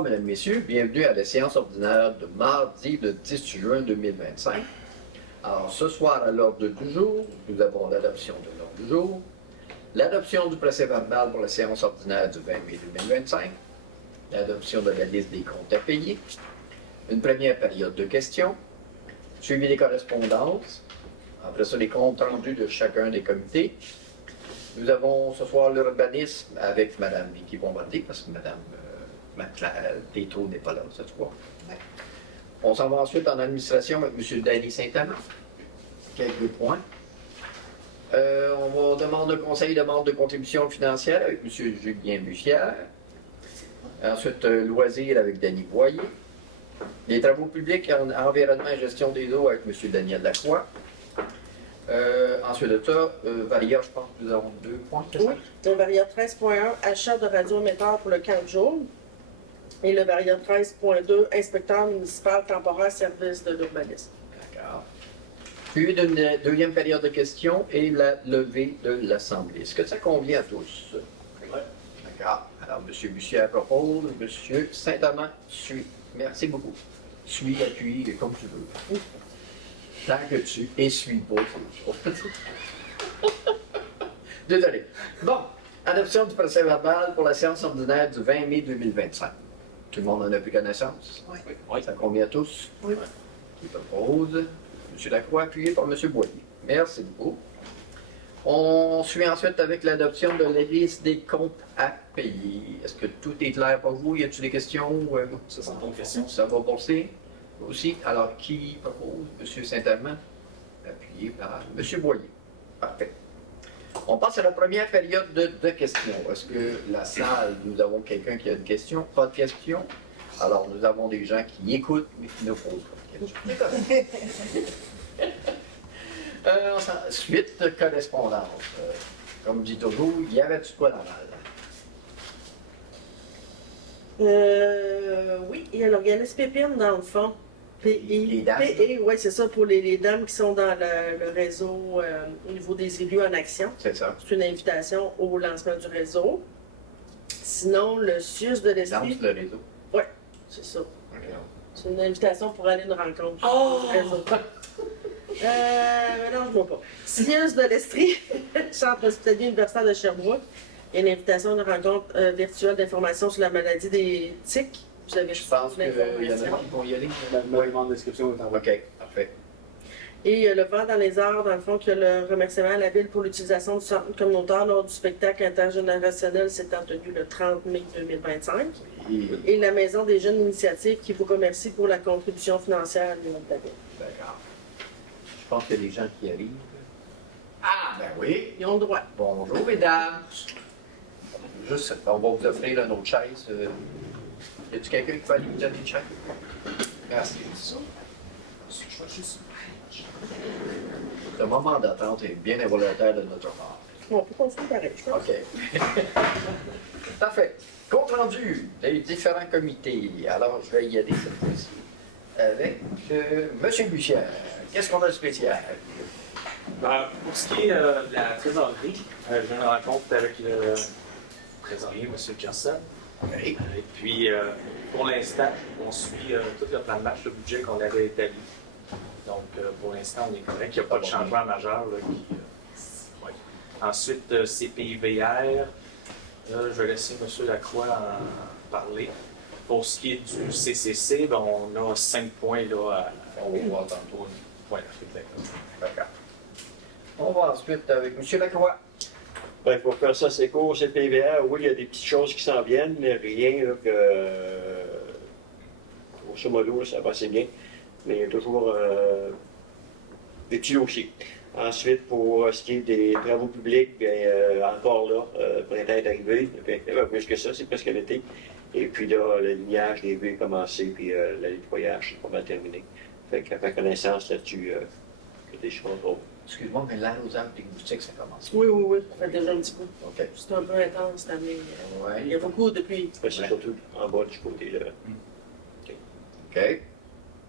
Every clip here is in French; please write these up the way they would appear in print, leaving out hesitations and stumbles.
Bonsoir, mesdames, messieurs. Bienvenue à la séance ordinaire de mardi, le 10 juin 2025. Alors, ce soir, à l'ordre du jour, nous avons l'adoption de l'ordre du jour, l'adoption du procès-verbal pour la séance ordinaire du 20 mai 2025, l'adoption de la liste des comptes à payer, une première période de questions, suivi des correspondances, après ça, les comptes rendus de chacun des comités. Nous avons ce soir l'urbanisme avec Mme Vicky Bombardier, parce que Mme Tétro n'est pas là ce soir. On s'en va ensuite en administration avec M. Danny Saint-Amand. Quelques points. On va demander de conseil, demande de contribution financière avec M. Julien Bussière. Ensuite, loisirs avec Denis Boyer. Les travaux publics, environnement et gestion des eaux avec M. Daniel Lacroix. Ensuite de ça, Varia, je pense que nous avons 2 points. Oui, le Varia 13.1, achat de radioémetteurs pour le 4 jours. Et le Varia 13.2, inspecteur municipal temporaire service de l'urbanisme. D'accord. Puis d'une deuxième période de questions et la levée de l'Assemblée. Est-ce que ça convient à tous? Oui. D'accord. Alors, M. Bussière propose, M. Saint-Amand suit. Merci beaucoup. Suis, appuie, comme tu veux. Tant que tu essuies pas, c'est sûr. Désolé. Bon, adoption du procès-verbal pour la séance ordinaire du 20 mai 2025. Tout le monde en a pris connaissance? Oui. Ça convient à tous? Oui. Qui propose? M. Lacroix, appuyé par M. Boyer. Merci beaucoup. On suit ensuite avec l'adoption de la liste des comptes à payer. Est-ce que tout est clair pour vous? Y a-t-il des questions? Ça, c'est une bonne question. Ça va passer aussi. Alors, qui propose? M. Saint-Amand, appuyé par M. Boyer. Parfait. On passe à la première période de questions. Est-ce que la salle, nous avons quelqu'un qui a une question? Pas de question? Alors, nous avons des gens qui écoutent, mais qui ne posent pas de questions. Ensuite, correspondance. Comme dit toujours, y avait-tu quoi dans mal? Oui, il y a l'organisme Pépine dans le fond. Les dames. Oui, c'est ça, pour les dames qui sont dans le réseau au niveau des élus en action. C'est ça. C'est une invitation au lancement du réseau. Sinon, le SUS de l'Estrie. Lance le réseau. Oui, c'est ça. Ok. C'est une invitation pour aller à une rencontre. Oh! Du réseau. Mélange-moi pas. SIUS de l'Estrie, Centre hospitalier universitaire de Sherbrooke. Il y a une invitation à une rencontre virtuelle d'information sur la maladie des tiques. Vous avez Je pense qu'il y en a l'information. qui vont y aller. Ma demande d'inscription est envoyée. OK, parfait. Et le vent dans les arts, dans le fond, qu'il y a le remerciement à la Ville pour l'utilisation du centre communautaire lors du spectacle intergénérationnel s'étant tenu le 30 mai 2025. Et la Maison des jeunes initiatives qui vous remercie pour la contribution financière à l'Union de la Ville. D'accord. Je pense qu'il y a des gens qui arrivent. Ah, ben oui. Ils ont le droit. Bonjour, mesdames. Juste, on va vous offrir une autre chaise. Y a-t-il quelqu'un qui va aller vous donner une chaise? Merci. Le moment d'attente est bien involontaire de notre part. On peut continuer pareil, je pense. OK. Parfait. Compte rendu des différents comités. Alors, je vais y aller cette fois-ci avec M. Bussière. Qu'est-ce qu'on a de spécial? Pour ce qui est de la trésorerie, j'ai une rencontre avec le trésorier, M. Gerson. Oui. Et puis, pour l'instant, on suit tout le plan de match, le budget qu'on avait établi. Donc, pour l'instant, on est correct. Il n'y a pas de changement majeur. Là, ouais. Ensuite, CPIVR. Je vais laisser M. Lacroix en parler. Pour ce qui est du CCC, ben, on a 5 points là, On va voir tantôt. ouais, exactement. D'accord. On va ensuite avec M. Lacroix. Ben, il faut faire ça, c'est court, c'est PVR. Oui, il y a des petites choses qui s'en viennent, mais rien là, que. Grosso modo, ça va assez bien. Mais il y a toujours des petits dossiers. Ensuite, pour ce qui est des travaux publics, bien, encore là, le printemps est arrivé. Plus que ça, c'est presque l'été. Et puis là, le lignage des vues est commencé, puis le nettoyage, c'est pas mal terminé. Fait qu'à connaissance là-dessus, il y a des choses autres. Excuse-moi, mais l'arrosage des moustiques, ça commence. Oui, ça fait déjà un petit peu. OK. C'est un peu intense cette année. Ouais. Il y a beaucoup depuis. C'est surtout en bas du côté là. OK.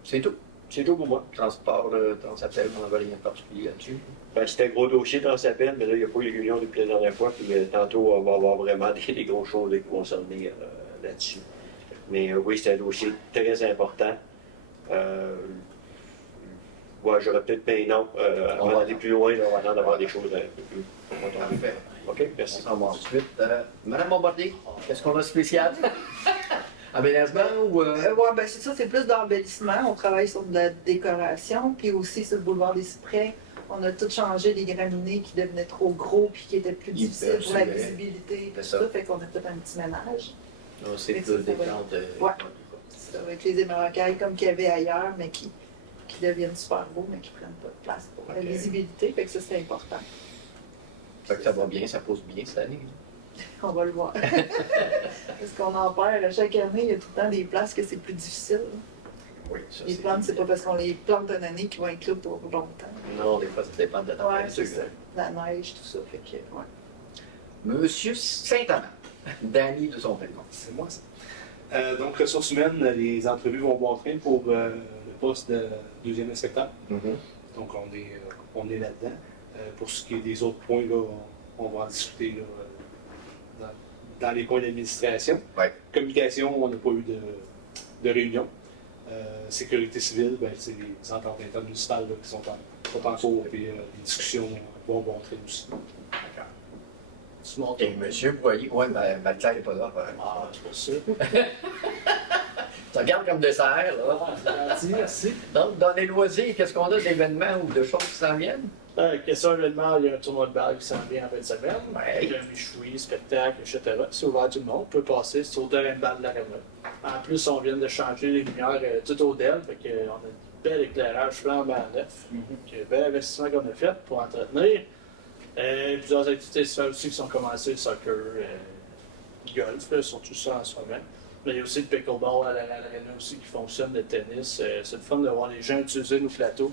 C'est tout. C'est tout pour moi. Transport, Transappel, on n'avait rien de particulier là-dessus. Ben, c'était un gros dossier dans sa peine, mais là, il n'y a pas eu de réunion depuis la dernière fois. Puis tantôt, on va avoir vraiment des grosses choses qui vont s'en venir là-dessus. Mais oui, c'est un dossier très important. Ouais, j'aurais peut-être mis non. Avant d'aller plus loin, là, avant d'avoir des choses un peu plus. Parfait. OK, merci. On s'en va ensuite. Madame Bombardier, qu'est-ce qu'on a de spécial? Aménagement ou. Ouais, ben c'est ça, c'est plus d'embellissement. On travaille sur de la décoration, puis aussi sur le boulevard des Cyprès. On a tout changé les graminées qui devenaient trop gros puis qui étaient plus difficiles pour la visibilité. C'est Tout ça. ça fait qu'on a fait un petit ménage. Non, c'est Mais plus des ça va. plantes. Ouais. Ça va être les émeraucailles comme qu'il y avait ailleurs, mais qui deviennent super beaux, mais qui prennent pas de place pour la Ok. visibilité. Fait que ça, c'est important. Fait que ça va bien, ça pousse bien cette année. On va le voir. Parce qu'on en perd. Chaque année, il y a tout le temps des places que c'est plus difficile. Oui, ça Les plantes, c'est pas parce qu'on les plante une année qu'ils vont être là pour longtemps. Non, des fois, ça dépend de la Ouais, c'est température. ça. La neige, tout ça. Fait que, ouais. Monsieur Saint-Amand, Danny de son prénom. C'est moi, ça. Donc, ressources humaines, les entrevues vont bon train pour le poste de deuxième inspecteur. Donc, on est là-dedans. Pour ce qui est des autres points, là, on va en discuter là, dans les points d'administration. Ouais. Communication, on n'a pas eu de réunion. Sécurité civile, ben, c'est les ententes intermunicipales là, qui sont en cours, puis les discussions vont bon train aussi. D'accord. Tu montes. Et Monsieur Boyer, ouais, Marie-Claire n'est pas là. Ah, c'est pour ça. Tu regardes comme dessert, là. Ah, c'est gentil, merci. Donc, dans les loisirs, qu'est-ce qu'on a d'événements ou de choses qui s'en viennent? Question événement, il y a un tournoi de balle qui s'en vient en fin de semaine. Ouais. Il y a un méchoui, spectacle, etc. C'est ouvert à tout le monde. On peut passer, c'est au terrain de balle de l'Arena. En plus, on vient de changer les lumières tout au DEL. Fait qu'on a un bel éclairage flambant neuf. Donc, un bel investissement qu'on a fait pour entretenir. Plusieurs activités sociales aussi qui sont commencées, soccer, golf, là, surtout ça en ce moment. Mais il y a aussi le pickleball à l'Arena aussi qui fonctionne, le tennis. C'est le fun de voir les gens utiliser nos plateaux.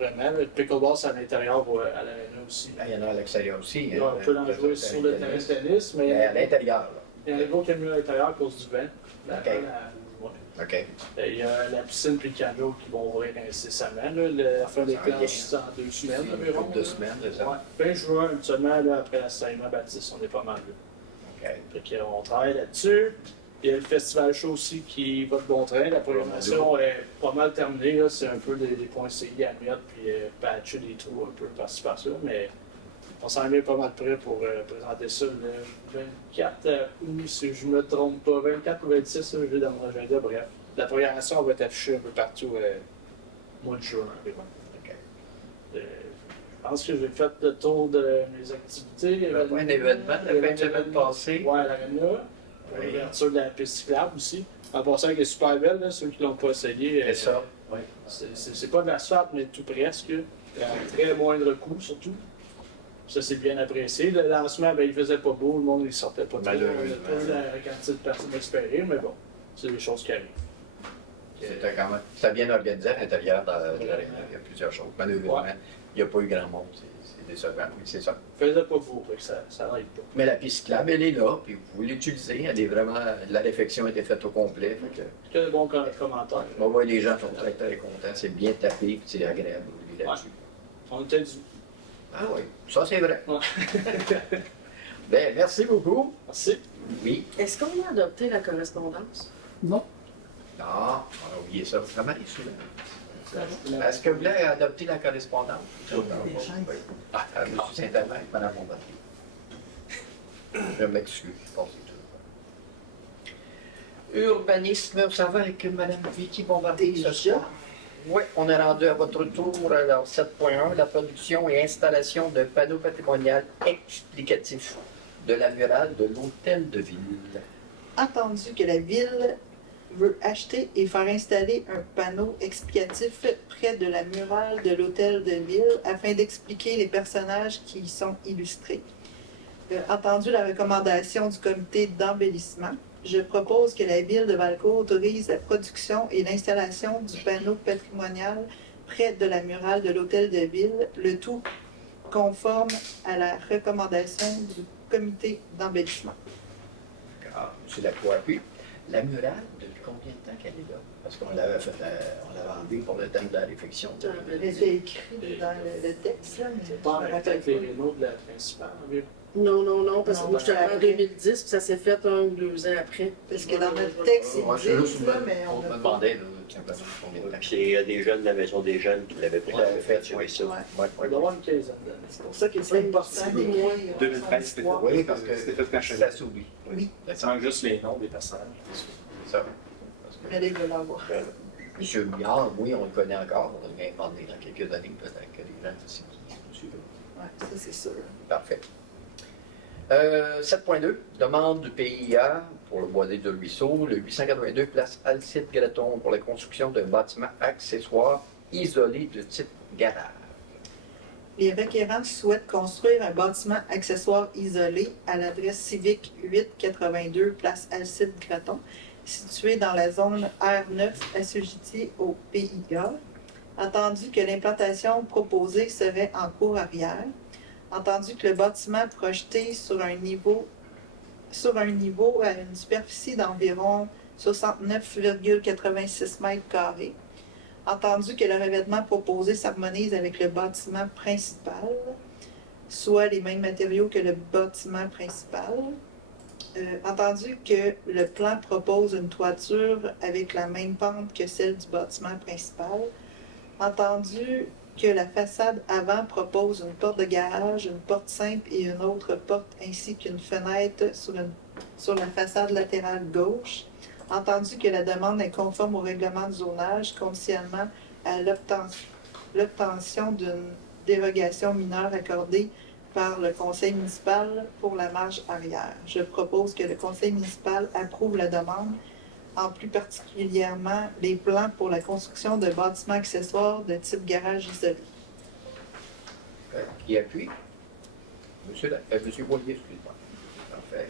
Vraiment, le pickleball, c'est à l'intérieur à l'Arena aussi. Ben, il y en a à l'extérieur aussi. On peut en jouer sur le terrain de tennis, mais Mais à l'intérieur, là. il y a un gros camion à l'intérieur à cause du vent. OK. Ouais. OK. Il y a la piscine puis le canot qui vont ouvrir incessamment. La fin des Ça classes, vient. c'est en 2 semaines Une environ. couple de semaines, c'est ça? Ouais. Fin juin, habituellement, là, après la Saint-Jean-Baptiste, on est pas mal là. OK. Fait qu'on travaille là-dessus. Il y a le festival show aussi qui va de bon train. La programmation est pas mal terminée. Là. C'est un peu des points CI à mettre, puis patcher des trous un peu par-ci par-là. Mais on s'en est pas mal prêt pour présenter ça le 24 août, si je me trompe pas. 24 ou 26, là, j'ai dans mon agenda. Bref, la programmation va être affichée un peu partout au mois de juin environ. OK. Je pense que j'ai fait le tour de mes activités. Un événement la fin de semaine passée. Ouais, à l'Arena. Oui. L'ouverture de la piste cyclable aussi. En passant, elle est super belle, là, ceux qui ne l'ont pas essayé. C'est ça. Oui. C'est pas de l'asphalte, mais tout presque. À un très moindre coût, surtout. Ça, c'est bien apprécié. Le lancement, ben, il faisait pas beau, le monde ne sortait pas trop. Malheureusement. On a pas la quantité de personnes espérées, mais bon, c'est des choses qui arrivent. C'était quand même. C'était bien organisé à l'intérieur de l'aréna. Il y a plusieurs choses. Malheureusement, il n'y a pas eu grand monde. C'est décevant. Oui, c'est ça. Il faisait pas beau, fait que ça n'aide pas. Mais la piste cyclable, elle est là, puis vous pouvez l'utiliser. Elle est vraiment. La réflexion a été faite au complet. Fait que, Que de bons commentaires. on voit les gens sont très très contents. C'est bien tapé, puis c'est agréable de rouler là-dessus. On était du. Ah oui, ça c'est vrai. Ouais. Ben, merci beaucoup. Merci. Oui. Est-ce qu'on a adopté la correspondance? Non. Non, on a oublié ça vraiment souvent. Est-ce que vous voulez adopter la correspondance? Oui. Ah, M. Saint-Amand, Mme Bombardier. Je m'excuse, je pense que c'est tout. Urbanisme, ça va avec Mme Vicky Bombardier ce soir? Oui, on est rendu à votre tour. Alors, 7.1, la production et installation d'un panneau patrimonial explicatif de la murale de l'Hôtel de Ville. Entendu que la ville veut acheter et faire installer un panneau explicatif près de la murale de l'Hôtel de Ville afin d'expliquer les personnages qui y sont illustrés. Entendu la recommandation du comité d'embellissement, je propose que la ville de Valcourt autorise la production et l'installation du panneau patrimonial près de la murale de l'Hôtel de Ville, le tout conforme à la recommandation du comité d'embellissement. Ah, M. Lacroix appuie. La murale, depuis combien de temps qu'elle est là? Parce qu'on l'avait enlevée pour le thème de la réflexion. Elle était écrite dans le texte, là, mais C'est pas en je me même temps rappelle que les pas. rénaux de la principale. Mais Non, parce que Non, moi, je suis arrivée en après. 2010, puis ça s'est fait 1 ou 2 ans après. Parce que dans notre texte, Moi, c'est je juste 10, là, mais on on me a pas. demandait là, simplement combien de temps. Puis c'est des jeunes de la Maison des Jeunes qui l'avaient pris. On l'avait fait, oui, ça. Ouais. il doit y avoir une quinzaine d'années. C'est pour ça que Oui, c'est important c'est d'écrire. 2013, c'était fait. Oui, parce que C'était fait quand je suis ça s'oublie. Oui. Ça manque juste les noms des personnages. C'est ça. Parce que Mais là, il va l'avoir. Monsieur Mignard, oui, on le connaît encore. On va inventé dans quelques années, peut-être que les gens ici nous suivent. Ouais, ça, c'est sûr. Parfait. 7.2, demande du PIA pour le boisé de Ruisseau, le 882 place Alcide Graton pour la construction d'un bâtiment accessoire isolé de type garage. Les requérants souhaitent construire un bâtiment accessoire isolé à l'adresse civique 882 place Alcide Graton, situé dans la zone R9 assujettie au PIA. Entendu que l'implantation proposée serait en cour arrière. Entendu que le bâtiment projeté sur un niveau à une superficie d'environ 69,86 mètres carrés. Entendu que le revêtement proposé s'harmonise avec le bâtiment principal, soit les mêmes matériaux que le bâtiment principal. Entendu que le plan propose une toiture avec la même pente que celle du bâtiment principal. Entendu que la façade avant propose une porte de garage, une porte simple et une autre porte ainsi qu'une fenêtre sur la façade latérale gauche. Entendu que la demande est conforme au règlement de zonage, conditionnement à l'obtention d'une dérogation mineure accordée par le conseil municipal pour la marge arrière. Je propose que le conseil municipal approuve la demande, en plus particulièrement les plans pour la construction de bâtiments accessoires de type garage isolé. Qui appuie? Monsieur Boyer, excusez-moi. Parfait.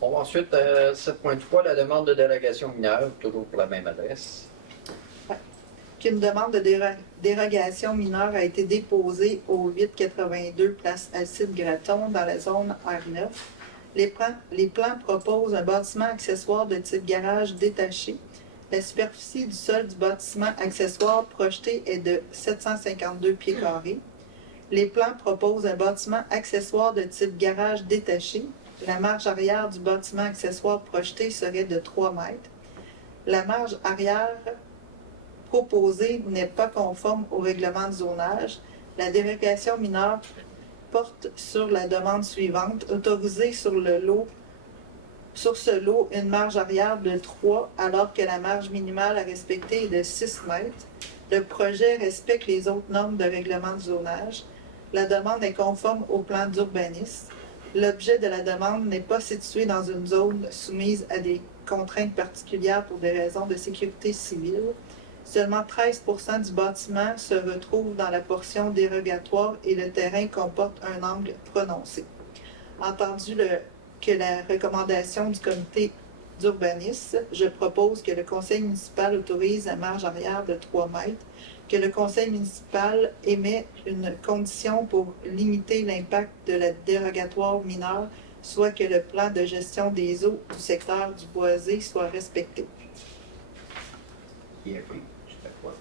On va ensuite, 7.3, la demande de délégation mineure, toujours pour la même adresse. Qu'une demande de dérogation mineure a été déposée au 882 place Alcide Graton dans la zone R9. Les plans proposent un bâtiment accessoire de type garage détaché. La superficie du sol du bâtiment accessoire projeté est de 752 pieds carrés. Les plans proposent un bâtiment accessoire de type garage détaché. La marge arrière du bâtiment accessoire projeté serait de 3 mètres. La marge arrière proposée n'est pas conforme au règlement de zonage. La dérogation mineure porte sur la demande suivante, autoriser sur ce lot une marge arrière de 3 alors que la marge minimale à respecter est de 6 mètres. Le projet respecte les autres normes de règlement de zonage. La demande est conforme au plan d'urbanisme. L'objet de la demande n'est pas situé dans une zone soumise à des contraintes particulières pour des raisons de sécurité civile. Seulement 13% du bâtiment se retrouve dans la portion dérogatoire et le terrain comporte un angle prononcé. Entendu que la recommandation du comité d'urbanisme, je propose que le conseil municipal autorise la marge arrière de 3 mètres, que le conseil municipal émet une condition pour limiter l'impact de la dérogatoire mineure, soit que le plan de gestion des eaux du secteur du boisé soit respecté. Qui appuie, je sais pas quoi.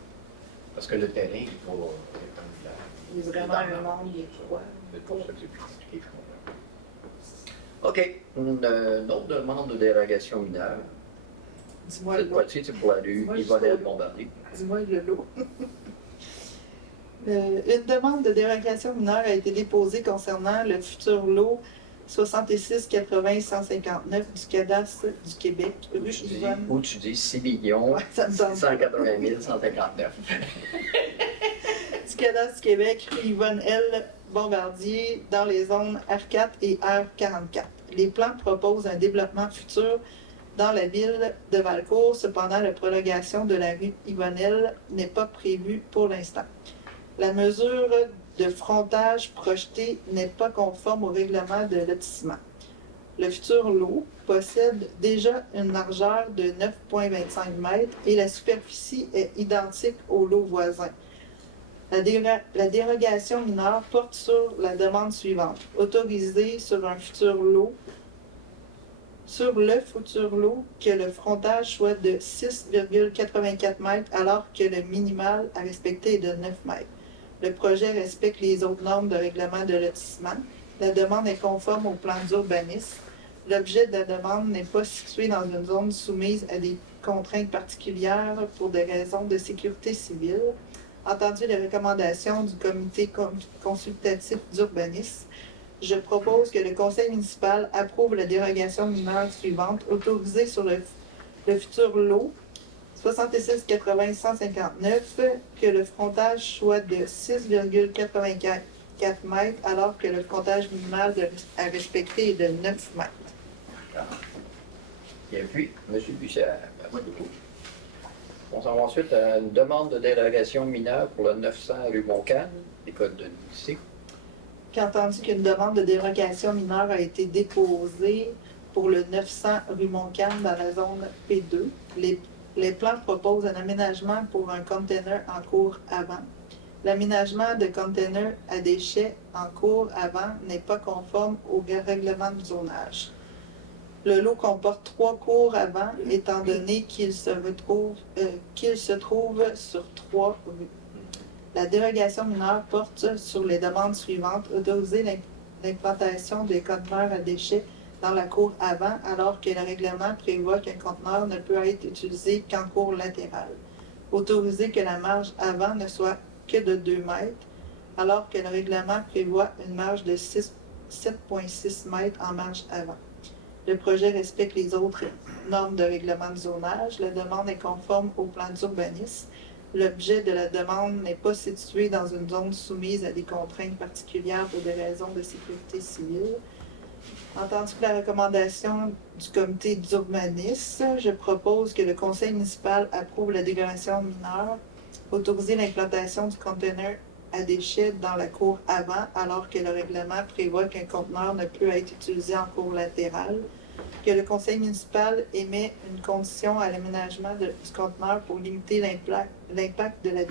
Parce que le terrain, il faut rectangulaire. Il y a vraiment un angle de 3. C'est pour ça que c'est plus compliqué. OK. Une autre demande de dérogation mineure. Dis-moi Cette le lot. fois-ci, c'est pour la rue Moi, je Yvonnette sais. Bombardier. Dis-moi le lot. Une demande de dérogation mineure a été déposée concernant le futur lot 66 80 159 du cadastre du Québec, rue Yvonne. Où tu dis 6 millions Ouais, ça me semble. 180 159. Du cadastre du Québec, rue Yvonne L. Bombardier, dans les zones R4 et R44. Les plans proposent un développement futur dans la ville de Valcourt. Cependant, la prolongation de la rue Yvonne L n'est pas prévue pour l'instant. La mesure de frontage projetée n'est pas conforme au règlement de lotissement. Le futur lot possède déjà une largeur de 9,25 mètres et la superficie est identique au lot voisin. La dérogation mineure porte sur la demande suivante. Autoriser sur un futur lot sur le futur lot que le frontage soit de 6,84 mètres alors que le minimal à respecter est de 9 mètres. Le projet respecte les autres normes de règlement de lotissement. La demande est conforme au plan d'urbanisme. L'objet de la demande n'est pas situé dans une zone soumise à des contraintes particulières pour des raisons de sécurité civile. Entendu les recommandations du comité consultatif d'urbanisme, je propose que le conseil municipal approuve la dérogation mineure suivante autorisée sur le futur lot 6680-159, que le frontage soit de 6,84 mètres alors que le frontage minimal à respecter est de 9 mètres. Et puis, M. Bussière. Merci beaucoup. On s'en va ensuite à une demande de dérogation mineure pour le 900 rue Montcalm, école de lycée. Entendu qu'une demande de dérogation mineure a été déposée pour le 900 rue Montcalm dans la zone P2, les plans proposent un aménagement pour un container en cours avant. L'aménagement de container à déchets en cours avant n'est pas conforme au règlement de zonage. Le lot comporte 3 cours avant, étant donné qu'il se trouve sur 3 rues. La dérogation mineure porte sur les demandes suivantes: autoriser l'implantation des conteneurs à déchets dans la cour avant, alors que le règlement prévoit qu'un conteneur ne peut être utilisé qu'en cour latérale. Autoriser que la marge avant ne soit que de 2 mètres, alors que le règlement prévoit une marge de 7,6 mètres en marge avant. Le projet respecte les autres normes de règlement de zonage. La demande est conforme au plan d'urbanisme. L'objet de la demande n'est pas situé dans une zone soumise à des contraintes particulières pour des raisons de sécurité civile. Entendu que la recommandation du comité d'urbanisme, je propose que le conseil municipal approuve la dérogation mineure, autoriser l'implantation du conteneur à déchets dans la cour avant, alors que le règlement prévoit qu'un conteneur ne peut être utilisé en cour latérale, que le conseil municipal émet une condition à l'aménagement du conteneur pour limiter l'impact de la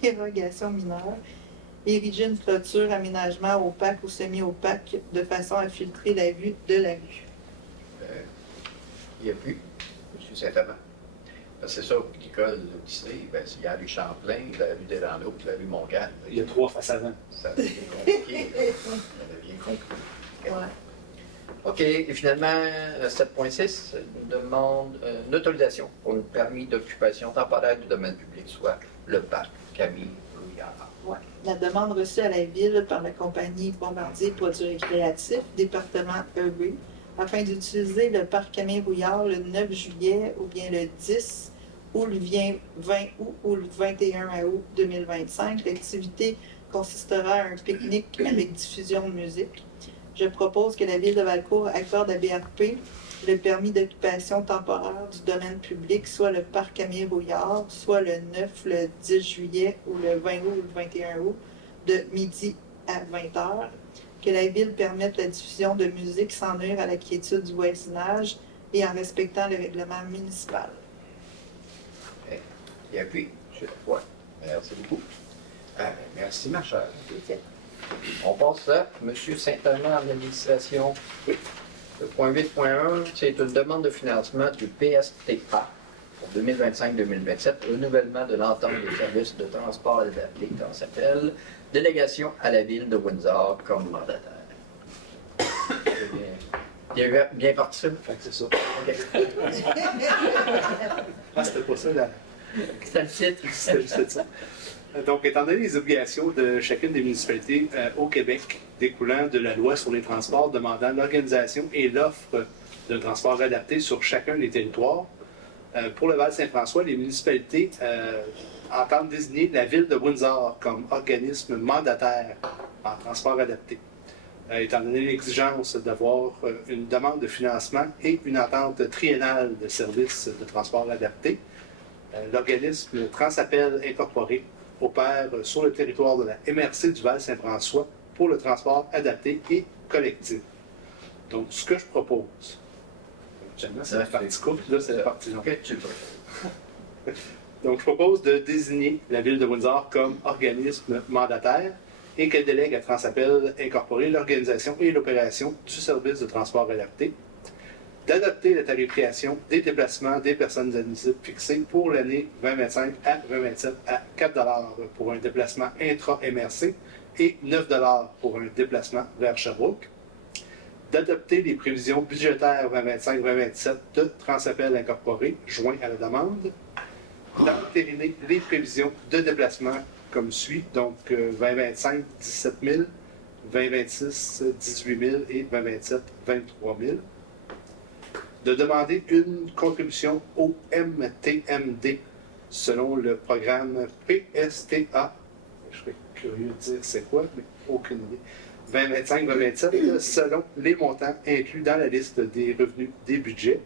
dérogation mineure, ériger une clôture aménagement opaque ou semi-opaque de façon à filtrer la vue de la rue. Il n'y a plus, M. Saint-Amand. C'est ça, l'école, le lycée, ben, il y a la rue Champlain, la rue des Randos, la rue Montcalm. Il y a 3 faces avant. Ça devient compliqué. Ça devient compliqué. Ouais. OK, et finalement, 7.6, une demande, une autorisation pour un permis d'occupation temporaire du domaine public, soit le parc Camille Rouillard. Ouais. La demande reçue à la ville par la compagnie Bombardier Produits récréatifs, département EB, afin d'utiliser le parc Camille Rouillard le 9 juillet ou bien le 10 ou le 20 août ou le 21 août 2025. L'activité consistera à un pique-nique avec diffusion de musique. Je propose que la Ville de Valcourt accorde à BRP le permis d'occupation temporaire du domaine public, soit le parc Camille Rouillard, soit le 9, le 10 juillet ou le 20 août ou le 21 août, de midi à 20h. Que la Ville permette la diffusion de musique sans nuire à la quiétude du voisinage et en respectant le règlement municipal. Et puis, je ouais. Merci beaucoup. Merci, ma chère. On passe à M. Saint-Amand en administration. Oui. Le point 8.1, c'est une demande de financement du PSTA pour 2025-2027, renouvellement de l'entente des services de transport adapté, ça s'appelle, délégation à la ville de Windsor comme mandataire. Bien parti, ça? Fait que c'est ça. OK. Ah, c'était pas ça, là. C'était le titre. C'était juste ça. Donc, étant donné les obligations de chacune des municipalités au Québec découlant de la loi sur les transports demandant l'organisation et l'offre d'un transport adapté sur chacun des territoires, pour le Val-Saint-François, les municipalités entendent désigner la ville de Windsor comme organisme mandataire en transport adapté. Étant donné l'exigence d'avoir une demande de financement et une entente triennale de services de transport adapté, l'organisme Transappel Incorporé opère sur le territoire de la MRC du Val-Saint-François pour le transport adapté et collectif. Donc, ce que je propose, actuellement, c'est la partie courte, là, c'est la partie longue. OK, tu peux. Donc, je propose de désigner la ville de Windsor comme organisme mandataire et qu'elle délègue à Transappel Incorporé l'organisation et l'opération du service de transport adapté. d'adopter la tarification des déplacements des personnes admissibles fixée pour l'année 2025 à 2027 à 4 $ pour un déplacement intra-MRC et 9 $ pour un déplacement vers Sherbrooke. D'adopter les prévisions budgétaires 2025-2027 de Transappel Incorporé, joint à la demande. D'entériner les prévisions de déplacement comme suit, donc 2025, 17 000, 2026, 18 000 et 2027, 23 000. De demander une contribution au MTMD selon le programme PSTA. Je serais curieux de dire c'est quoi, mais aucune idée. 2025-2027 selon les montants inclus dans la liste des revenus des budgets.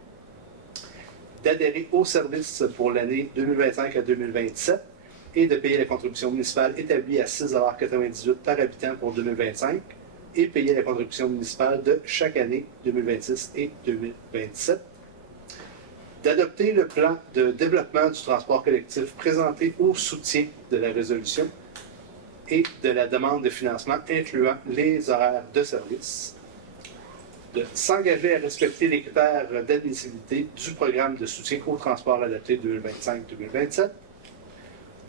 D'adhérer au service pour l'année 2025 à 2027 et de payer la contribution municipale établie à 6,98 $ par habitant pour 2025 et payer la contribution municipale de chaque année 2026 et 2027. D'adopter le plan de développement du transport collectif présenté au soutien de la résolution et de la demande de financement incluant les horaires de service. De s'engager à respecter les critères d'admissibilité du programme de soutien au transport adapté 2025-2027,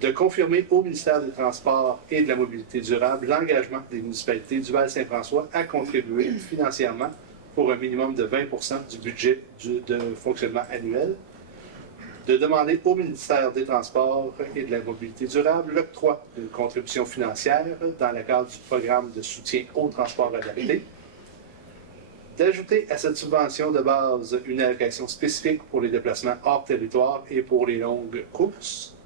de confirmer au ministère des Transports et de la Mobilité durable l'engagement des municipalités du Val-Saint-François à contribuer financièrement pour un minimum de 20 % du budget de fonctionnement annuel, de demander au ministère des Transports et de la Mobilité durable l'octroi d'une contribution financière dans le cadre du programme de soutien au transport adapté, d'ajouter à cette subvention de base une allocation spécifique pour les déplacements hors territoire et pour les longues courses,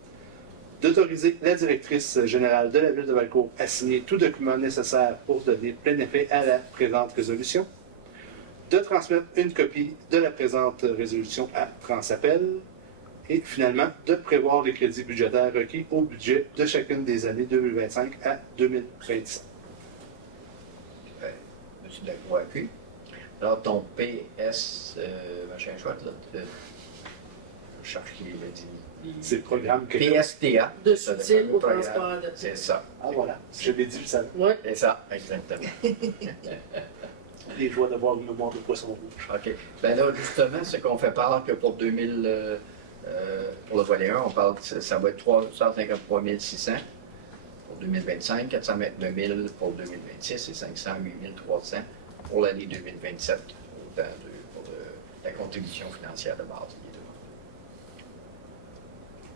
d'autoriser la directrice générale de la Ville de Valcourt à signer tout document nécessaire pour donner plein effet à la présente résolution, de transmettre une copie de la présente résolution à Transappel et finalement de prévoir les crédits budgétaires requis au budget de chacune des années 2025 à 2027. Monsieur Delacroix-Cuy. Alors, ton PS, machin chouette, là, je cherche qui l'a dit. C'est le programme que PSTA. De soutien au programme. transport adapté. C'est ça. Ah voilà, je l'ai dit, je le savais. Oui. C'est ça, exactement. Les joies d'avoir une mémoire de poisson rouge. OK. Ben là, justement, c'est qu'on fait part que pour 2000, pour le volet 1, on parle que ça va être 353 600 pour 2025, 429 000 pour 2026 et 508 300 pour l'année 2027, pour la contribution financière de base.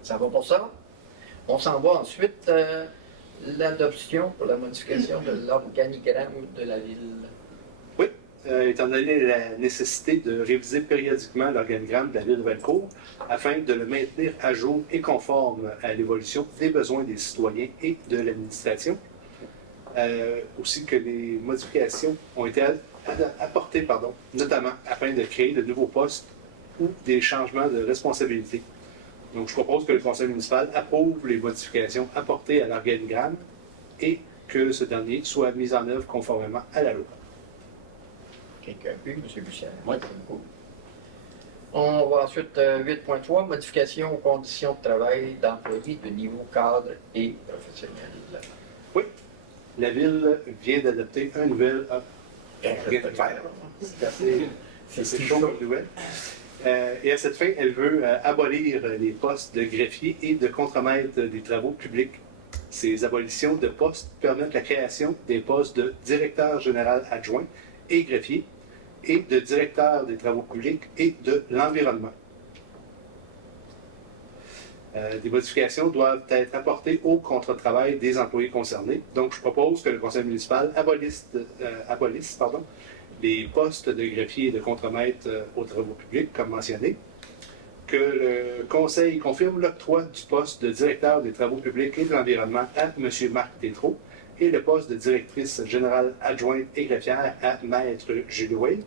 Ça va pour ça? On s'en va ensuite l'adoption pour la modification de l'organigramme de la ville. Oui, étant donné la nécessité de réviser périodiquement l'organigramme de la Ville de Valcourt afin de le maintenir à jour et conforme à l'évolution des besoins des citoyens et de l'administration. Aussi que les modifications ont été apportées, notamment afin de créer de nouveaux postes ou des changements de responsabilité. Donc, je propose que le conseil municipal approuve les modifications apportées à l'organigramme et que ce dernier soit mis en œuvre conformément à la loi. Quelqu'un plus, M. Bussière? Oui, c'est beaucoup. On va ensuite 8.3, modification aux conditions de travail d'employés de niveau cadre et professionnel. Oui, la Ville vient d'adopter un nouvel c'est chaud comme nouvelle. Et à cette fin, elle veut abolir les postes de greffier et de contremaître des travaux publics. Ces abolitions de postes permettent la création des postes de directeur général adjoint et greffier et de directeur des travaux publics et de l'environnement. Des modifications doivent être apportées au contrat de travail des employés concernés. Donc, je propose que le conseil municipal abolisse les postes de greffier et de contremaître aux travaux publics, comme mentionné, que le conseil confirme l'octroi du poste de directeur des travaux publics et de l'environnement à M. Marc Tétrault et le poste de directrice générale adjointe et greffière à Maître Julie Wade,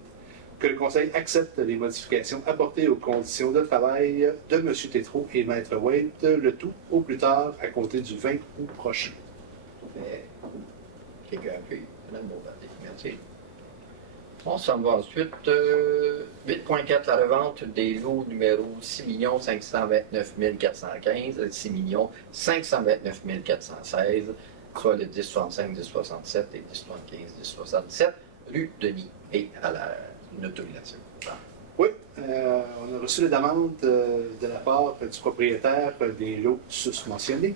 que le conseil accepte les modifications apportées aux conditions de travail de M. Tétrault et Maître Wade, le tout au plus tard à compter du 20 août prochain. Quelqu'un peut, Mme Beauvais, merci. On s'en va ensuite. 8.4, la revente des lots numéro 6 529 415 et 6 529 416, soit le 1065, 1067 et 1075, 1067, rue Denis, et à une autorisation. Oui, on a reçu la demande de la part du propriétaire des lots susmentionnés,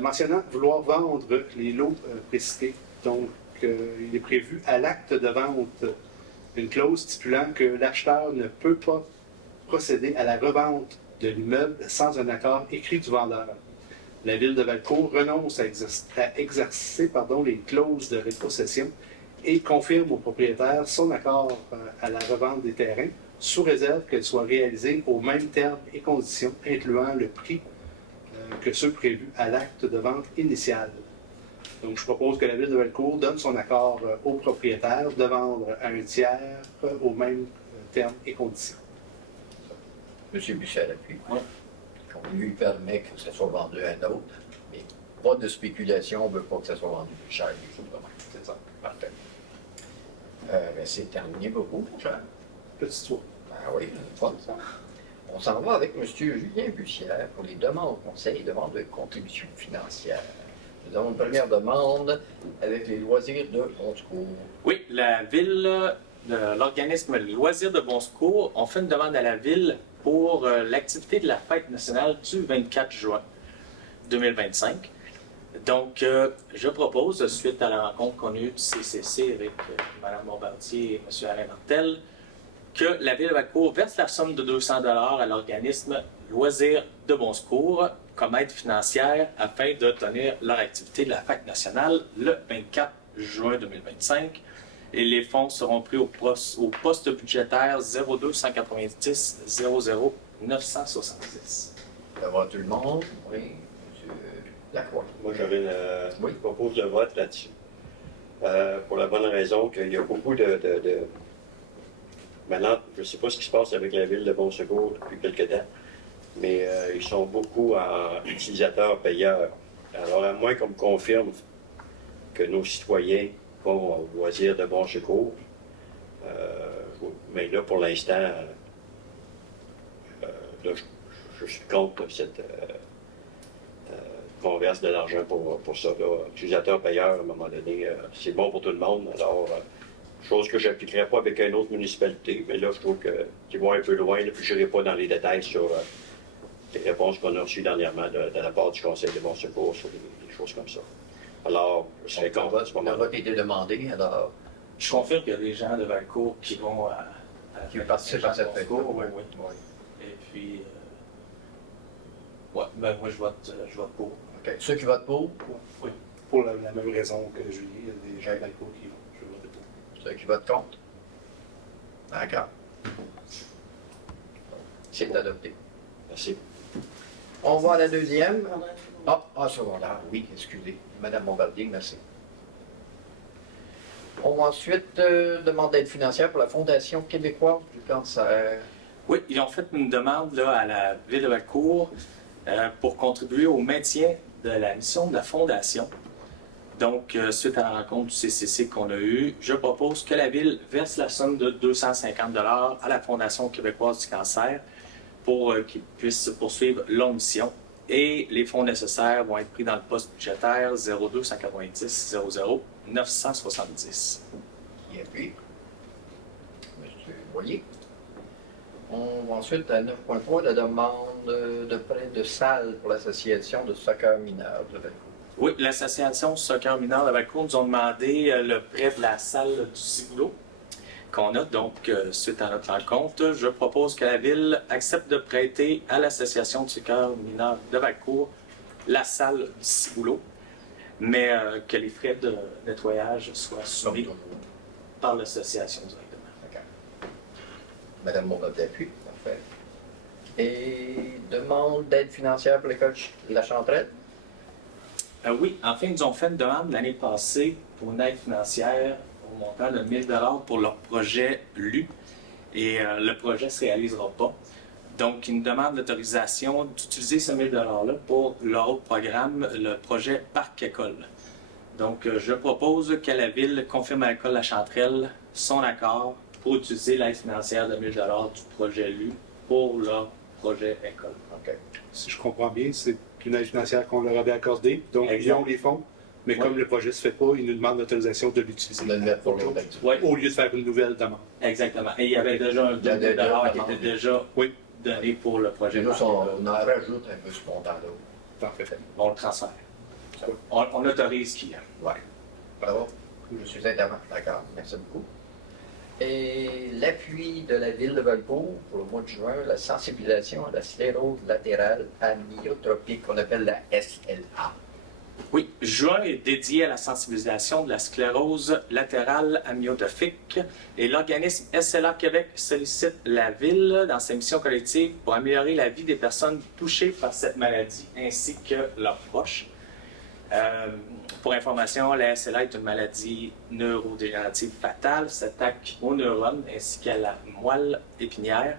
mentionnant vouloir vendre les lots précités. Donc, il est prévu à l'acte de vente une clause stipulant que l'acheteur ne peut pas procéder à la revente de l'immeuble sans un accord écrit du vendeur. La Ville de Valcourt renonce à exercer les clauses de rétrocession et confirme au propriétaire son accord à la revente des terrains, sous réserve qu'elle soit réalisée aux mêmes termes et conditions, incluant le prix que ceux prévus à l'acte de vente initial. Donc, je propose que la Ville de Valcourt donne son accord au propriétaire de vendre à un tiers aux mêmes termes et conditions. M. Michel appuie. Oui. On lui permet que ça soit vendu à un autre, mais pas de spéculation, on ne veut pas que ça soit vendu plus cher. C'est ça. Parfait. Ben, c'est terminé beaucoup, mon cher. Petit tour. Ben oui, c'est fun ça. On s'en va avec M. Julien Bussière pour les demandes au conseil de vente de contributions financières. Nous avons une première demande avec les loisirs de Bon Secours. Oui, la ville, l'organisme Loisirs de Bon Secours ont fait une demande à la ville pour l'activité de la fête nationale du 24 juin 2025. Donc, je propose, suite à la rencontre qu'on a eue du CCC avec Mme Bombardier et M. Alain Martel, que la Ville de Valcourt verse la somme de 200 $ à l'organisme Loisirs de Bon Secours comme aide financière afin de tenir leur activité de la fête nationale le 24 juin 2025. Et les fonds seront pris au poste budgétaire 02 190 00 970. Ça va tout le monde? Oui, M. Lacroix. Moi, j'aurais Oui. je propose le vote là-dessus. Pour la bonne raison qu'il y a beaucoup de... Maintenant, je ne sais pas ce qui se passe avec la Ville de Bon Secours depuis quelques temps, mais ils sont beaucoup en utilisateurs-payeurs. Alors, à moins qu'on me confirme que nos citoyens vont au loisir de Bon Secours, mais là, pour l'instant, là, je suis contre cette... qu'on verse de l'argent pour ça. Utilisateur-payeur, à un moment donné, c'est bon pour tout le monde. Alors, chose que je n'appliquerai pas avec une autre municipalité, mais là, je trouve qu'ils vont un peu loin, là, puis je n'irai pas dans les détails sur les réponses qu'on a reçues dernièrement de la part du Conseil de Bon Secours sur des choses comme ça. Alors, je serais contre à ce Le moment-là. vote a été demandé, alors Je confirme qu'il y a des gens de Valcourt qui vont à la qui fête participent à cette Bon fête. Secours, Oui, oui. oui. Et puis, ouais, ben moi je vote pour. OK. Ceux qui votent pour, Oui. Pour la même raison que Julie, il y a des gens de Valcourt qui vont. Je vais voter pour. ceux qui votent contre. D'accord. C'est adopté. Merci. On va à la deuxième. Secondaire, oui, excusez. Madame Bombardier, merci. On va ensuite demander d'aide financière pour la Fondation québécoise du cancer. Oui, ils ont fait une demande là, à la Ville de Valcourt pour contribuer au maintien de la mission de la Fondation. Donc, suite à la rencontre du CCC qu'on a eue, je propose que la Ville verse la somme de 250 $ à la Fondation québécoise du cancer pour qu'ils puissent poursuivre leur mission. Et les fonds nécessaires vont être pris dans le poste budgétaire 02 190 00 970. Qui appuie? Monsieur Boyer. On va ensuite à 9.3, la demande de prêt de salle pour l'association de soccer mineur de Valcourt. Oui, l'association Soccer mineur de Valcourt nous ont demandé le prêt de la salle du Ciboulot qu'on a. Donc, suite à notre rencontre, je propose que la Ville accepte de prêter à l'association de soccer mineur de Valcourt la salle du Ciboulot, mais que les frais de nettoyage soient soumis par l'association directement. D'accord. Madame Bombardier appuie, parfait. Et demande d'aide financière pour l'école de la Chanterelle. Oui, en fait, ils nous ont fait une demande l'année passée pour une aide financière au montant de 1 000 $ pour leur projet LU. Et le projet ne se réalisera pas. Donc, ils nous demandent l'autorisation d'utiliser ce 1 000 $ là pour leur autre programme, le projet Parc-École. Donc, je propose que la Ville confirme à l'école La Chanterelle son accord pour utiliser l'aide financière de 1 000 $ du projet LU pour leur projet école. OK. Si je comprends bien, c'est une aide financière qu'on leur avait accordée, donc ils Exact. ont les fonds, Mais comme le projet ne se fait pas, il nous demande l'autorisation de l'utiliser. De le mettre pour l'autre activité. Oui, Au lieu de faire une nouvelle demande. exactement. Et il y avait déjà un Il y a déjà $2 qui demandé. était déjà Oui. donné pour le projet. Nous, on en rajoute un peu ce montant-là. Parfait. On le transfère. On autorise qui. Oui. Bravo. Je suis intervenant. D'accord. Merci beaucoup. Et l'appui de la ville de Valcourt pour le mois de juin, la sensibilisation à la sclérose latérale amyotropique, qu'on appelle la SLA. Oui, juin est dédié à la sensibilisation de la sclérose latérale amyotrophique et l'organisme SLA Québec sollicite la Ville dans sa mission collective pour améliorer la vie des personnes touchées par cette maladie ainsi que leurs proches. Pour information, la SLA est une maladie neurodégénérative fatale, s'attaque aux neurones ainsi qu'à la moelle épinière,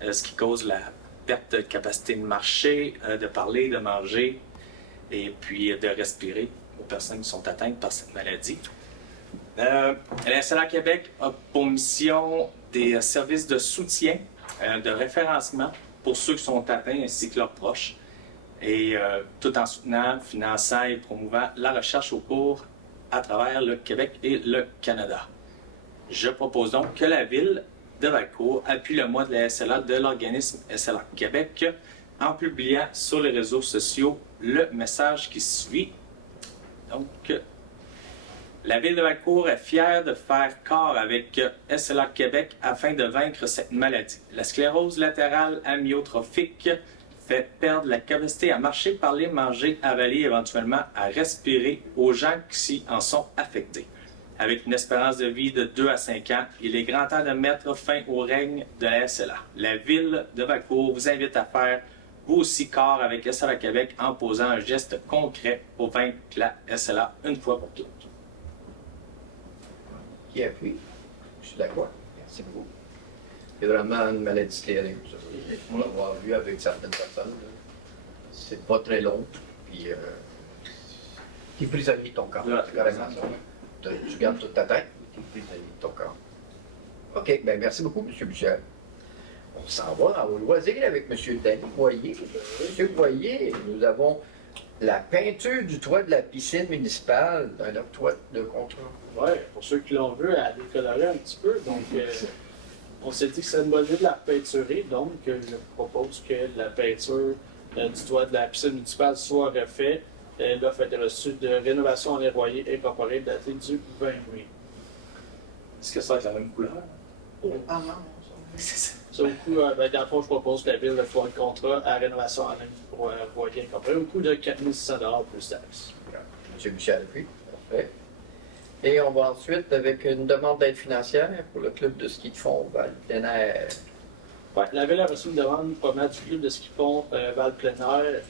ce qui cause la perte de capacité de marcher, de parler, de manger, et puis de respirer aux personnes qui sont atteintes par cette maladie. La SLA Québec a pour mission des services de soutien, de référencement pour ceux qui sont atteints ainsi que leurs proches, et tout en soutenant, finançant et promouvant la recherche au cours à travers le Québec et le Canada. Je propose donc que la Ville de Valcourt appuie le mois de la SLA de l'organisme SLA Québec en publiant sur les réseaux sociaux le message qui suit. Donc, la Ville de Valcourt est fière de faire corps avec SLA Québec afin de vaincre cette maladie. La sclérose latérale amyotrophique fait perdre la capacité à marcher, parler, manger, avaler et éventuellement à respirer aux gens qui en sont affectés. Avec une espérance de vie de 2 à 5 ans, il est grand temps de mettre fin au règne de la SLA. La Ville de Valcourt vous invite à faire vous aussi corps avec SLA Québec en posant un geste concret pour vaincre la SLA une fois pour toutes. Qui appuie? Je suis d'accord. Merci beaucoup. C'est vraiment une maladie terrible, ça. Pour l'avoir vu avec certaines personnes, là. C'est pas très long, puis qui prisonnier ton corps. C'est carrément ça. Tu gardes toute ta tête, tu prisonnier ton corps. OK, bien merci beaucoup, M. Buchel. On s'en va au loisir avec M. Danny Boyer. M. Boyer, nous avons la peinture du toit de la piscine municipale d'un octroi de contrat. Oui, pour ceux qui l'ont vu, elle a décoloré un petit peu. Donc, on s'est dit que c'est une bonne idée de la peinturer. Donc, je propose que la peinture du toit de la piscine municipale soit refaite. L'offre a été reçue de Rénovation en Loyer Incorporée datée du 20 mai. Est-ce que ça va être la même couleur? Ah non. Ça, au coût, dans le fond, je propose que la Ville fasse un contrat à Rénovation en Loyer Incorporée au coût de 4 600 $ plus taxes. M. Michel, oui, parfait. Et on va ensuite avec une demande d'aide financière pour le club de ski de fond Val-Plein-Air. Ouais, la Ville a reçu une demande provenant du club de ski de fond Val-Plein-Air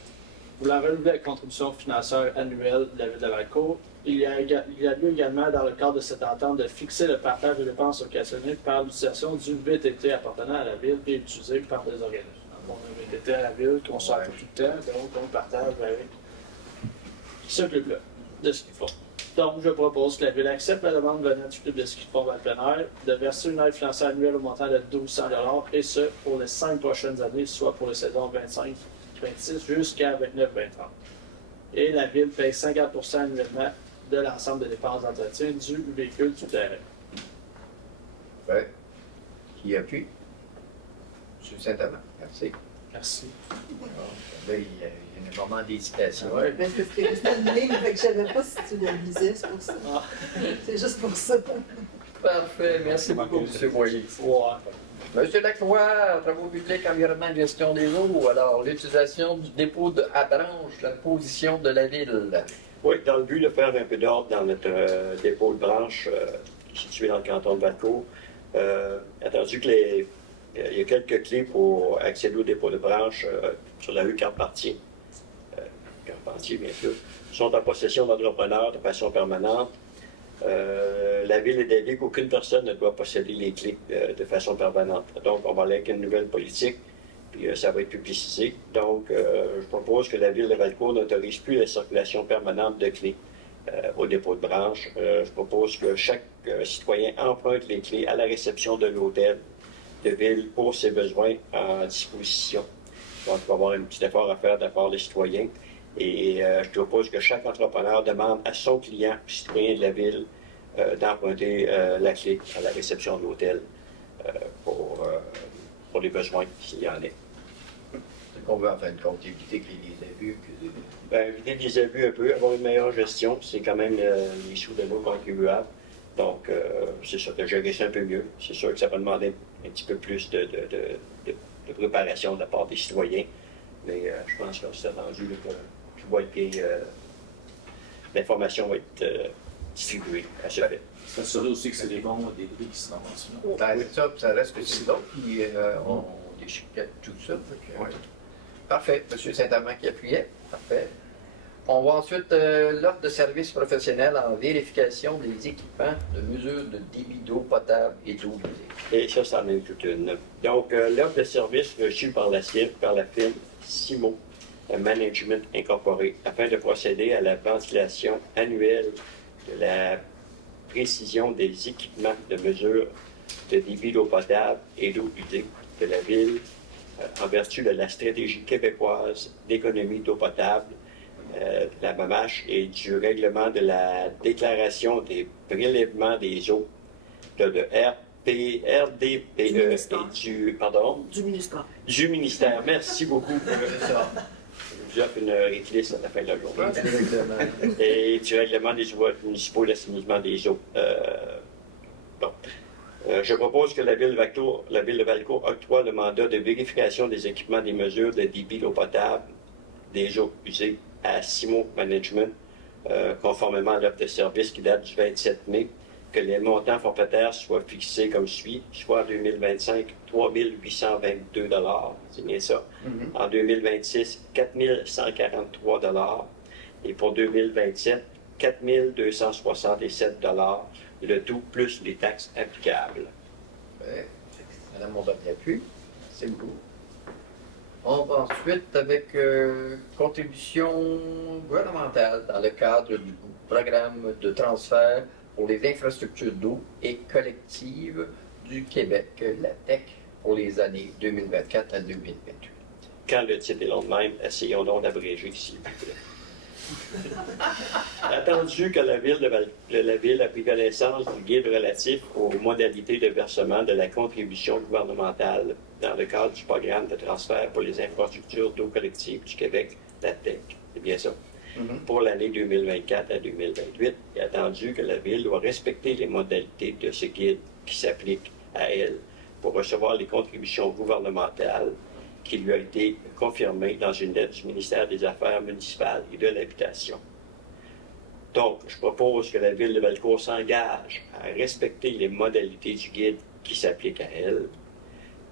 voulant renouveler la contribution financière annuelle de la Ville de Valcourt. Il y a lieu également, dans le cadre de cette entente, de fixer le partage de dépenses occasionnées par l'utilisation du VTT appartenant à la Ville et utilisé par des organismes. Donc, on a un VTT à la Ville qu'on sort tout le temps, donc on le partage avec ce club-là de ski de fond. Donc, je propose que la Ville accepte la demande venant du club de ski de fond Val-Plein-Air de verser une aide financière annuelle au montant de 1 200 $ et ce, pour les 5 prochaines années, soit pour les saisons 25-26 jusqu'à 29-2030. Et la Ville paye 50% annuellement de l'ensemble des dépenses d'entretien du véhicule du terrain. Ouais. Qui appuie? M. Saint-Amand, merci. Merci. Là, il y a un moment d'hésitation. Ben, parce que c'était juste une ligne, fait que je savais pas si tu le lisais, c'est pour ça. Ah. C'est juste pour ça. Parfait, merci beaucoup, M. Boyer. Ouais. Monsieur Lacroix, travaux publics, environnement, gestion des eaux. Alors, l'utilisation du dépôt à branche, la position de la ville. Oui, dans le but de faire un peu d'ordre dans notre dépôt de branche situé dans le canton de Valcourt, attendu que il y a quelques clés pour accéder au dépôt de branche sur la rue Carpentier. Carpentier, bien sûr, sont en possession d'entrepreneurs de façon permanente. La Ville est d'avis qu'aucune personne ne doit posséder les clés de façon permanente. Donc, on va aller avec une nouvelle politique, puis ça va être publicisé. Donc, je propose que la Ville de Valcourt n'autorise plus la circulation permanente de clés au dépôt de branche. Je propose que chaque citoyen emprunte les clés à la réception de l'hôtel de ville pour ses besoins en disposition. Donc, il va y avoir un petit effort à faire de la part des citoyens. Et je propose que chaque entrepreneur demande à son client, citoyen de la ville, d'emprunter la clé à la réception de l'hôtel pour les besoins s'il y en a. C'est qu'on veut en fin de compte éviter qu'il y ait des abus. Éviter des abus un peu, avoir une meilleure gestion, c'est quand même les sous de nos contribuables. Donc, c'est sûr que gérer ça un peu mieux. C'est sûr que ça va demander un petit peu plus de préparation de la part des citoyens. Mais je pense qu'on s'est rendu là, que tout va être bien, l'information va être distribuée à ce fait. S'assurer aussi que c'est des bons débris qui se ramassent là. Ben, c'est ça, ça reste que c'est d'autres qui ont déchiquette tout ça. Parfait. M. Saint-Amand qui appuyait. Parfait. On voit ensuite l'offre de services professionnels en vérification des équipements de mesure de débit d'eau potable et d'eau usée. Et ça, c'en est toute une. Donc, l'offre de service reçue par la firme CIMO Management Incorporé afin de procéder à la ventilation annuelle de la précision des équipements de mesure de débit d'eau potable et d'eau usée de la Ville en vertu de la stratégie québécoise d'économie d'eau potable, la MAMACH, et du règlement de la déclaration des prélèvements des eaux de RDPE et du ministère. Merci beaucoup. Je vous offre une réclisse à la fin de la journée. Et du règlement des voies municipaux d'assainissement des eaux. Je propose que la Ville de Valcourt octroie le mandat de vérification des équipements des mesures de débit d'eau potable des eaux usées à CIMO Management, conformément à l'offre de service qui date du 27 mai, que les montants forfaitaires soient fixés comme suit, soit en 2025, 3 822 $, c'est bien ça. En 2026, 4 143 $, et pour 2027, 4 267 $, le tout plus les taxes applicables. Ouais. Madame Montagne-Appuie, c'est beaucoup. On va ensuite avec contribution gouvernementale dans le cadre du programme de transfert pour les infrastructures d'eau et collectives du Québec, la TEC, pour les années 2024 à 2028. Quand le titre est long de même, essayons donc d'abréger, s'il vous plaît. Attendu que la Ville a pris connaissance du guide relatif aux modalités de versement de la contribution gouvernementale dans le cadre du programme de transfert pour les infrastructures d'eau collective du Québec, la TEC, c'est bien ça, pour l'année 2024 à 2028, et attendu que la Ville doit respecter les modalités de ce guide qui s'applique à elle pour recevoir les contributions gouvernementales qui lui a été confirmée dans une lettre du ministère des Affaires municipales et de l'Habitation. Donc, je propose que la Ville de Valcourt s'engage à respecter les modalités du guide qui s'appliquent à elle,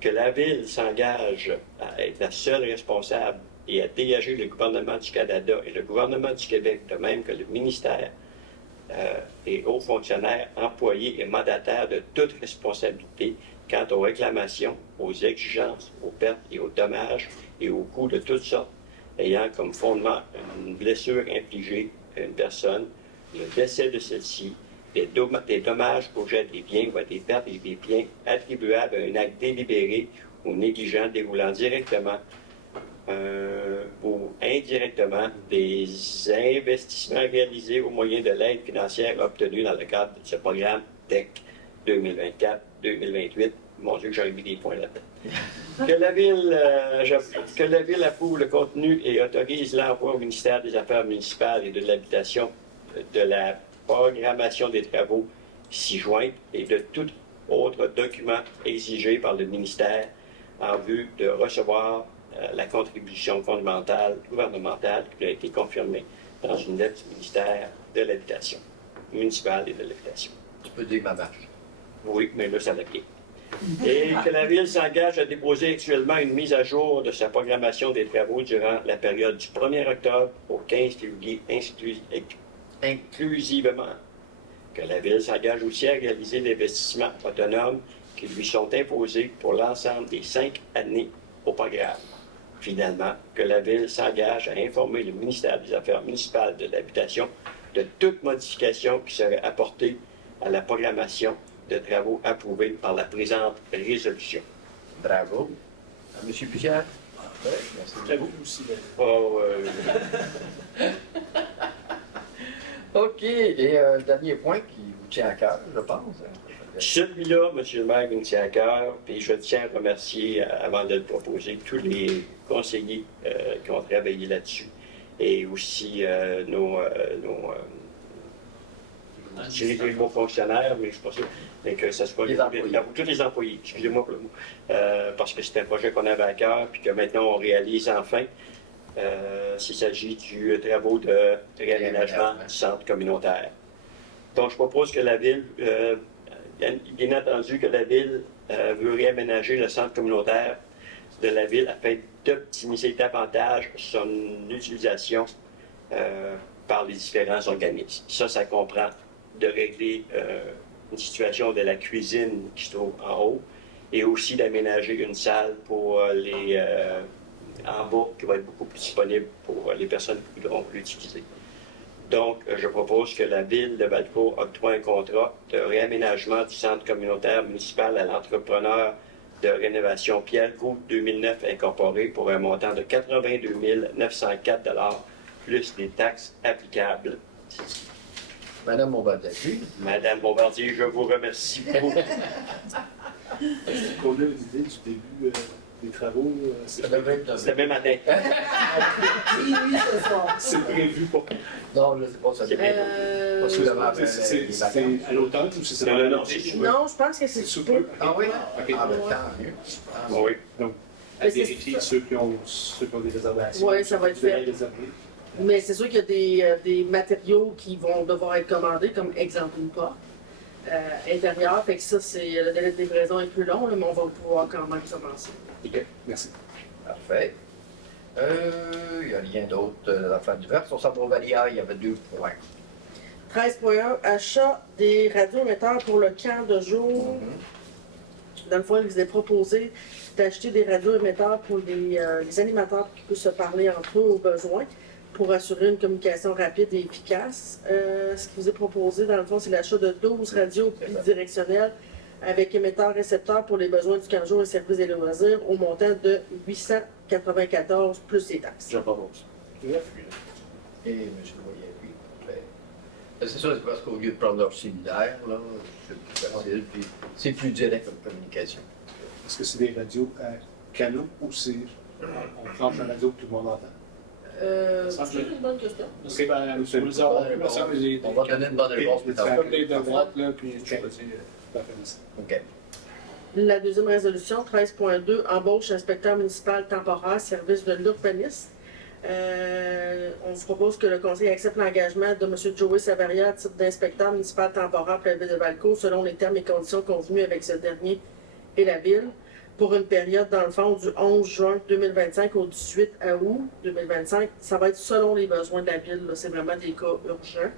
que la Ville s'engage à être la seule responsable et à dégager le gouvernement du Canada et le gouvernement du Québec, de même que le ministère et hauts fonctionnaires, employés et mandataires de toute responsabilité quant aux réclamations, aux exigences, aux pertes et aux dommages et aux coûts de toutes sortes, ayant comme fondement une blessure infligée à une personne, le décès de celle-ci, des dommages au jet des biens ou à des pertes et des biens attribuables à un acte délibéré ou négligent déroulant directement ou indirectement des investissements réalisés au moyen de l'aide financière obtenue dans le cadre de ce programme TEC 2024-2028. Mon Dieu, j'aurais mis des points là-dedans. Que la Ville approuve le contenu et autorise l'envoi au ministère des Affaires municipales et de l'Habitation de la programmation des travaux ci-joints et de tout autre document exigé par le ministère en vue de recevoir la contribution fondamentale gouvernementale qui a été confirmée dans une lettre du ministère de l'Habitation municipale et de l'Habitation. Tu peux dire ma marche. Oui, mais là, ça l'a bien. Et que la Ville s'engage à déposer actuellement une mise à jour de sa programmation des travaux durant la période du 1er octobre au 15 février inclusivement. Que la Ville s'engage aussi à réaliser des investissements autonomes qui lui sont imposés pour l'ensemble des 5 années au programme. Finalement, que la Ville s'engage à informer le ministère des Affaires municipales et de l'Habitation de toute modification qui serait apportée à la programmation de travaux approuvés par la présente résolution. Bravo. Monsieur Puchard? Merci Très beaucoup. bien aussi. Ben. Oh, OK. Et un dernier point qui vous tient à cœur, je pense. celui-là, M. le maire, il me tient à cœur, puis je tiens à remercier, avant de le proposer, tous les conseillers qui ont travaillé là-dessus, et aussi je dirais les bons fonctionnaires, mais je ne suis pas sûr, mais que ce soit Les employés. tous les employés, excusez-moi pour le mot, parce que c'est un projet qu'on avait à cœur, puis que maintenant on réalise enfin. S'il s'agit du travaux de réaménagement du centre communautaire. Donc, je propose que la Ville, bien entendu, que la Ville veut réaménager le centre communautaire de la Ville afin d'optimiser davantage son utilisation par les différents organismes. Ça comprend de régler une situation de la cuisine qui se trouve en haut et aussi d'aménager une salle pour les en bas qui va être beaucoup plus disponible pour les personnes qui voudront l'utiliser. Donc, je propose que la Ville de Valcourt octroie un contrat de réaménagement du centre communautaire municipal à l'entrepreneur de rénovation Pierre Goutte 2009 Incorporé pour un montant de 82 904 plus les taxes applicables. Madame Bombardier. Madame Bombardier, je vous remercie beaucoup. Est-ce qu'on a une idée du début des travaux? Ça devrait être C'est demain matin. Oui, ce soir. C'est prévu pour. Non, je ne sais pas, ça devrait être. Pas sous la main, C'est à l'automne ou c'est Non, c'est sûr. Non, je pense que c'est C'est sous super. peu. Ah oui? Ok. Ah, ben, tant mieux. Ah, Oui. Donc, à Mais c'est vérifier ça. ceux qui ont des réservations. Oui, ça va être Ceux qui fait. ont réservé. Mais c'est sûr qu'il y a des matériaux qui vont devoir être commandés, comme exemple une porte intérieure. Fait que ça, le délai de livraison est plus long, là, mais on va pouvoir quand même commencer. Ok, merci. Parfait. Il n'y a rien d'autre à la fin du verre. Sur Saint-Valia, il y avait 2 points. 13.1, achat des radioémetteurs pour le camp de jour. Dans le fond, il vous est proposé d'acheter des radioémetteurs pour les animateurs qui puissent se parler entre eux au besoin pour assurer une communication rapide et efficace. Ce qui vous est proposé, dans le fond, c'est l'achat de 12 radios bidirectionnelles avec émetteurs-récepteurs pour les besoins du camp de jour et services et loisirs au montant de 894 plus les taxes. Je propose. Et M. Loyer, oui. Parfait. C'est ça, c'est parce qu'au lieu de prendre leur cellulaire, là, c'est plus facile, puis c'est plus direct comme communication. Est-ce que c'est des radios à canaux ou c'est. On tranche la radio que tout le monde entend? C'est une bonne question. C'est ben, faut les avoir. Il me semble que j'ai- On va donner une bonne réponse plus tard. comme les devoirs, là, puis je choisis. Parfait, merci. OK. La deuxième résolution, 13.2, embauche inspecteur municipal temporaire, service de l'urbanisme. On vous propose que le conseil accepte l'engagement de M. Joey Savaria à titre d'inspecteur municipal temporaire pour la ville de Valcourt selon les termes et conditions convenus avec ce dernier et la ville pour une période, dans le fond, du 11 juin 2025 au 18 août 2025. Ça va être selon les besoins de la ville. là. C'est vraiment des cas urgents.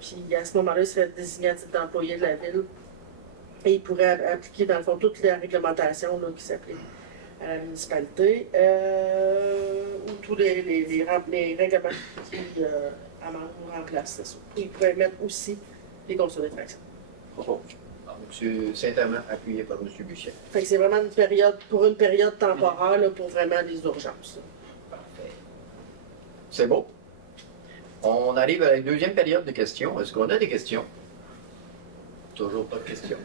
Puis à ce moment-là, il serait désigné à titre d'employé de la ville. Et il pourrait appliquer, dans le fond, toute la réglementation là, qui s'applique à la municipalité, ou tous les règlements qui amendent ou remplacent, c'est ça. Il pourrait mettre aussi les conditions d'infraction. M. Saint-Amand, appuyé par M. Buchet. Fait que c'est vraiment pour une période temporaire, là, pour vraiment les urgences. là. Parfait. C'est beau. On arrive à la deuxième période de questions. Est-ce qu'on a des questions? Toujours pas de questions.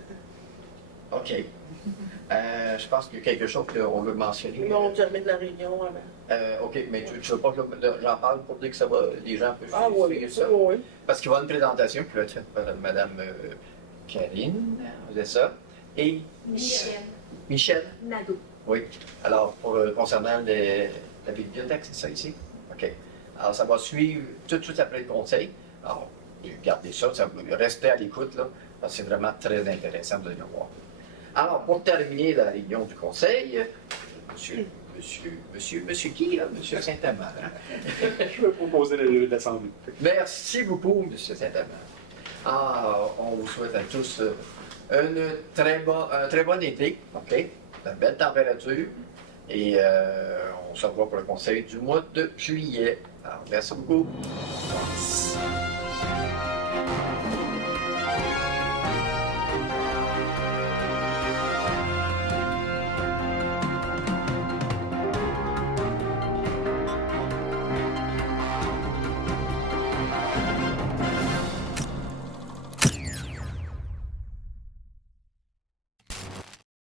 OK. Je pense qu'il y a quelque chose qu'on veut mentionner. Mais on termine la réunion avant. OK, mais tu veux pas que j'en parle pour dire que ça va, les gens peuvent Ah oui, suivre ça? oui. Parce qu'il va y avoir une présentation qui va être faite par Mme Karine, vous êtes ça? Et Michel? Nadeau. Oui. Alors, concernant la bibliothèque, c'est ça ici? OK. Alors, ça va suivre tout de suite après le conseil. Alors, gardez ça, restez à l'écoute, là, parce que c'est vraiment très intéressant, vous allez le voir. Alors, pour terminer la réunion du conseil, monsieur qui, là? Monsieur Saint-Amand, hein? Je vais proposer le lieu de l'Assemblée. Merci beaucoup, monsieur Saint-Amand. Ah, on vous souhaite à tous un très bon été, OK? De belle température. Et on se revoit pour le conseil du mois de juillet. Alors, merci beaucoup.